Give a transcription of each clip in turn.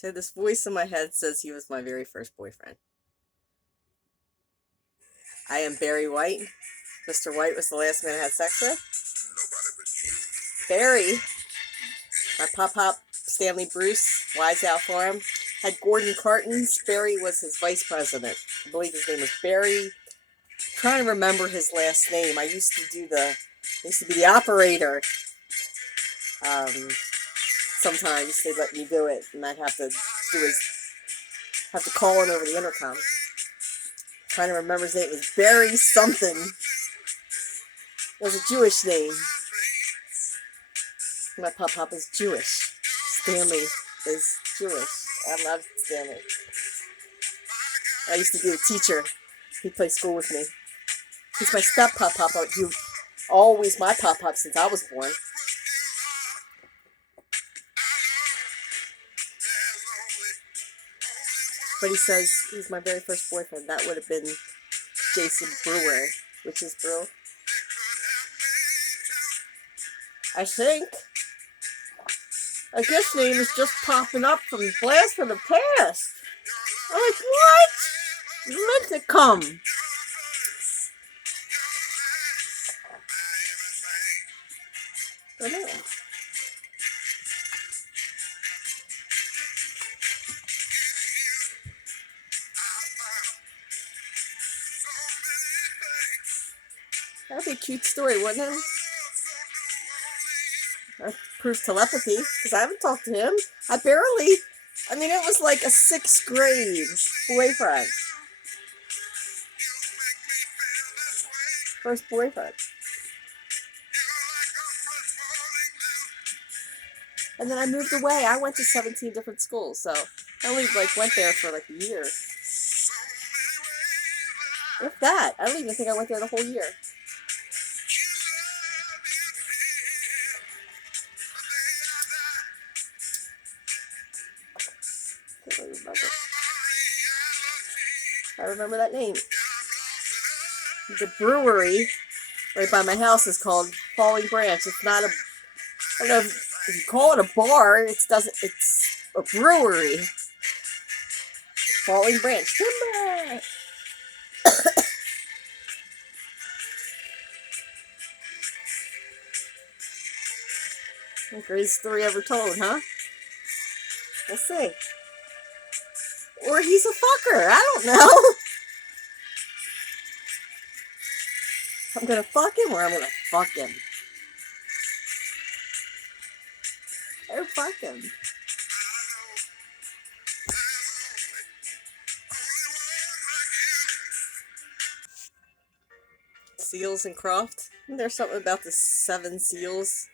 So this voice in my head says he was my very first boyfriend. I am Barry White. Mr. White was the last man I had sex with. Barry, my pop-pop, Stanley Bruce, wise out for him, had Gordon Cartons. Barry was his vice president. I believe his name was Barry. I'm trying to remember his last name. I used to be the operator. Sometimes they'd let me do it, and I'd have to call in over the intercom. Trying to remember his name. It was Barry something. It was a Jewish name. My pop-pop is Jewish. Stanley is Jewish. I love Stanley. I used to be a teacher. He played school with me. He's my step pop-pop. He was always my pop-pop since I was born. But he says he's my very first boyfriend. That would have been Jason Brewer, which is Brew. I think. I guess name is just popping up from Blast from the Past. I'm like, what? You meant to come. I know. That'd be a cute story, wouldn't it? That proves telepathy, because I haven't talked to him. It was like a 6th grade boyfriend. First boyfriend. And then I moved away. I went to 17 different schools, so I only went there for a year. If that. I don't even think I went there the whole year. I remember that name. The brewery right by my house is called Falling Branch. It's not a, I don't know if you call it a bar. It's a brewery. Falling Branch. Timber! Greatest story ever told, huh? We'll see. Or he's a fucker. I don't know. I'm gonna fuck him or I'm gonna fuck him. Oh, fuck him. Seals and Croft. Isn't there something about the 7 seals?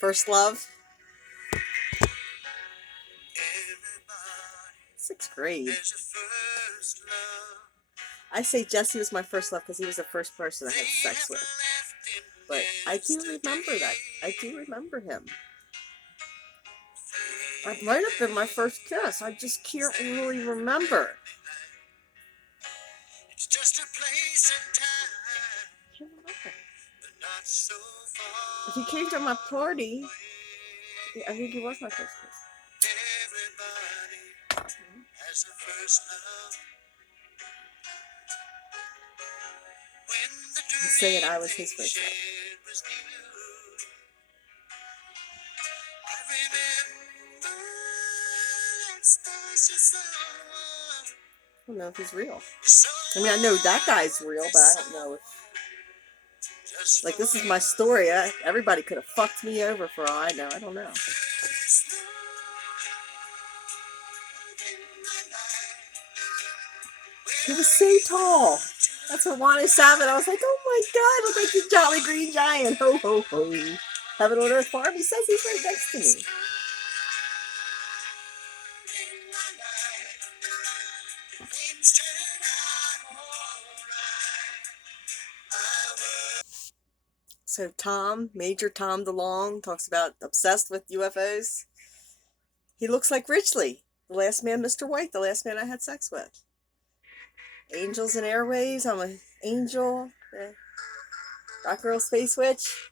First love. 6th grade. I say Jesse was my first love because he was the first person I had sex with. But I do remember that. I do remember him. It might have been my first kiss. I just can't really remember. It's just a place and time. I can't remember. Not so far. If he came to my party, I think he was my first kiss. Everybody has a first love. He's saying I was his first love. I don't know if he's real. I know that guy's real, but I don't know if... this is my story. Everybody could have fucked me over for all I know. I don't know. He was so tall. That's what Juan O Savin. I was like, oh my God, look like the Jolly Green Giant. Ho, ho, ho. Heaven on Earth Farm. He says he's right next to me. So Major Tom DeLong, talks about obsessed with UFOs. He looks like Ridgely, the last man, Mr. White, the last man I had sex with. Angels and Airwaves. I'm an angel. Rock Girl Space Witch.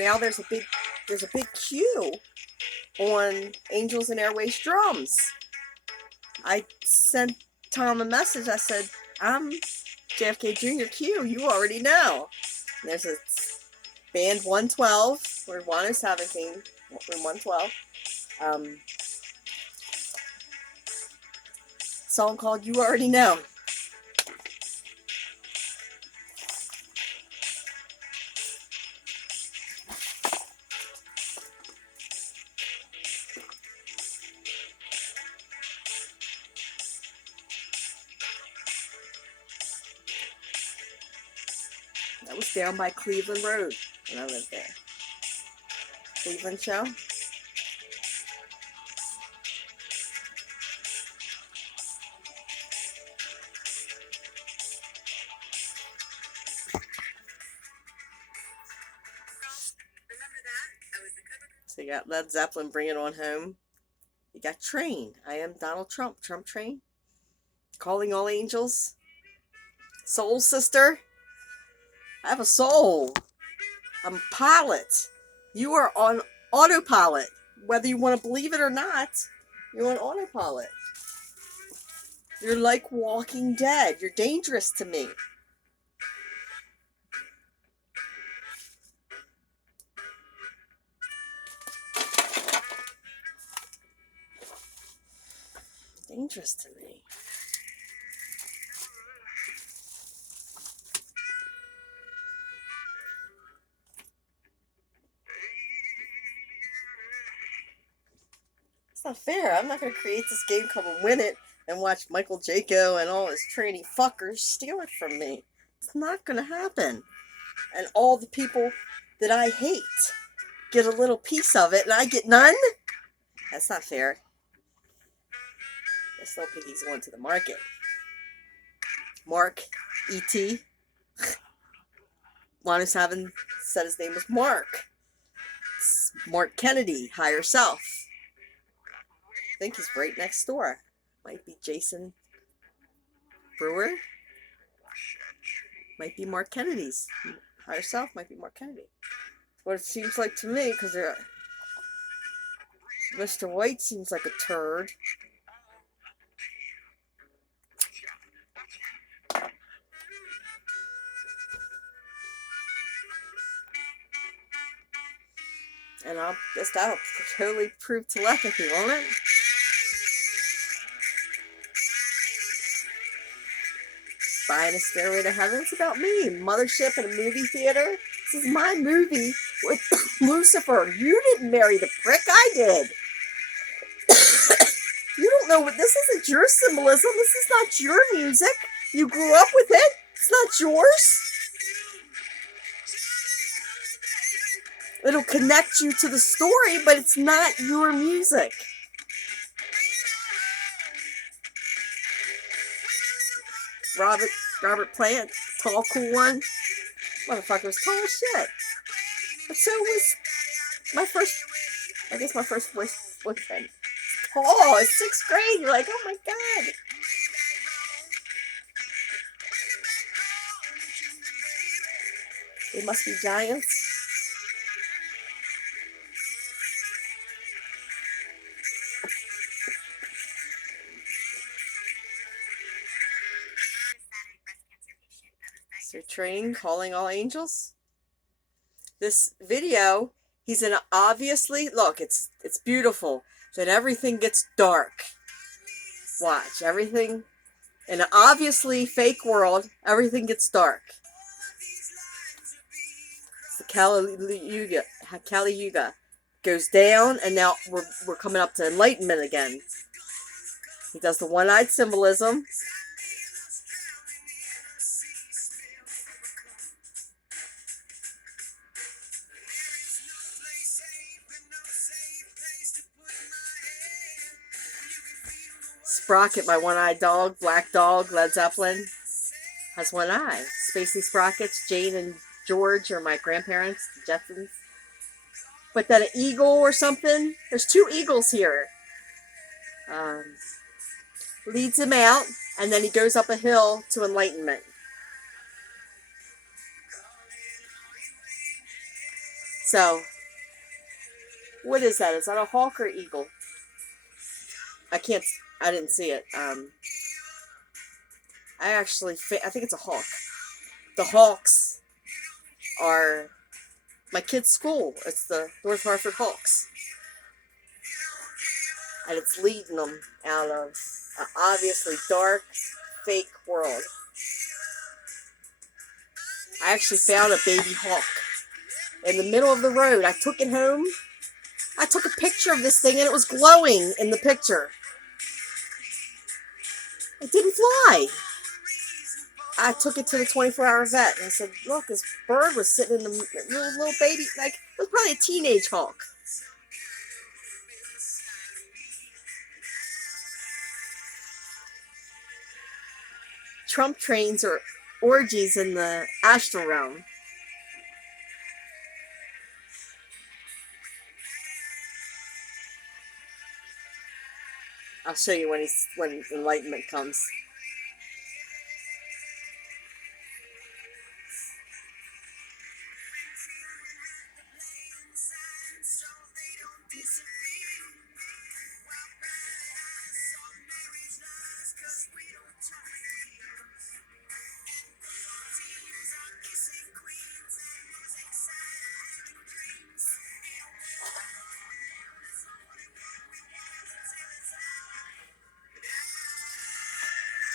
now there's a big queue on Angels and Airways drums. I sent Tom a message. I said, I'm JFK Jr. Q. You already know. And there's a band 112 where Juan O Savin came from 112. Song called You Already Know. That was down by Cleveland Road when I lived there. Cleveland show. So you got Led Zeppelin, Bring It On Home. You got Train. I Am Donald Trump. Trump Train. Calling All Angels. Soul Sister. I have a soul. I'm a pilot. You are on autopilot. Whether you want to believe it or not, you're on autopilot. You're like Walking Dead. You're dangerous to me. Dangerous to me. It's not fair. I'm not going to create this game, come and win it, and watch Michael Jaco and all his tranny fuckers steal it from me. It's not going to happen. And all the people that I hate get a little piece of it, and I get none? That's not fair. I still think he's going to the market. Mark, E.T. Juan O Savin said his name was Mark. It's Mark Kennedy, higher self. I think he's right next door. Might be Jason Brewer. Might be Mark Kennedy's. Higher self might be Mark Kennedy. What it seems like to me, because Mr. White seems like a turd. And that'll totally prove telepathy, won't it? Buying a Stairway to Heaven. It's about me. Mothership in a movie theater. This is my movie with Lucifer. You didn't marry the prick. I did. You don't know what this isn't your symbolism. This is not your music. You grew up with it. It's not yours. It'll connect you to the story, but it's not your music. Robert Plant, tall, cool one. Motherfucker was tall as shit. But so was my first boyfriend. Tall, it's 6th grade. You're like, oh my god. They must be giants. So Train, Calling All Angels. This video, he's in obviously, look, it's beautiful. Then everything gets dark. Watch, everything, in an obviously fake world, everything gets dark. It's the Kali Yuga goes down, and now we're coming up to enlightenment again. He does the one-eyed symbolism. Sprocket, my one-eyed dog, Black Dog, Led Zeppelin, has one eye. Spacey Sprockets, Jane and George are my grandparents, the Jetsons. But then an eagle or something, there's 2 eagles here. Leads him out, and then he goes up a hill to enlightenment. So, what is that? Is that a hawk or eagle? I can't, I didn't see it. I think it's a hawk. The Hawks are my kid's school. It's the North Hartford Hawks. And it's leading them out of an obviously dark, fake world. I actually found a baby hawk in the middle of the road. I took it home. I took a picture of this thing and it was glowing in the picture. It didn't fly. I took it to the 24-hour vet and I said, look, this bird was sitting in the little baby, like, it was probably a teenage hawk. Trump trains or orgies in the astral realm. I'll show you when enlightenment comes.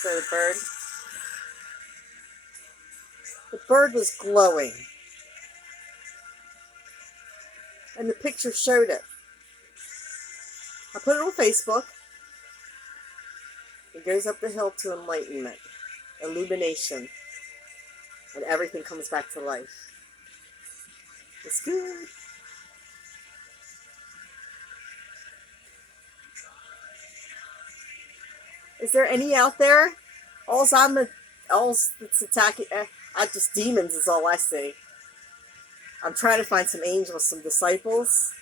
So the bird was glowing. And the picture showed it. I put it on Facebook. It goes up the hill to enlightenment, illumination, and everything comes back to life. It's good. Is there any out there? All that's attacking, just demons is all I see. I'm trying to find some angels, some disciples.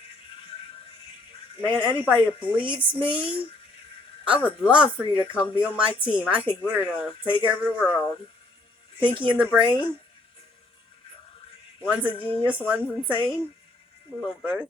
Man, anybody that believes me, I would love for you to come be on my team. I think we're going to take over the world. Pinky in the brain. One's a genius, one's insane. A little both.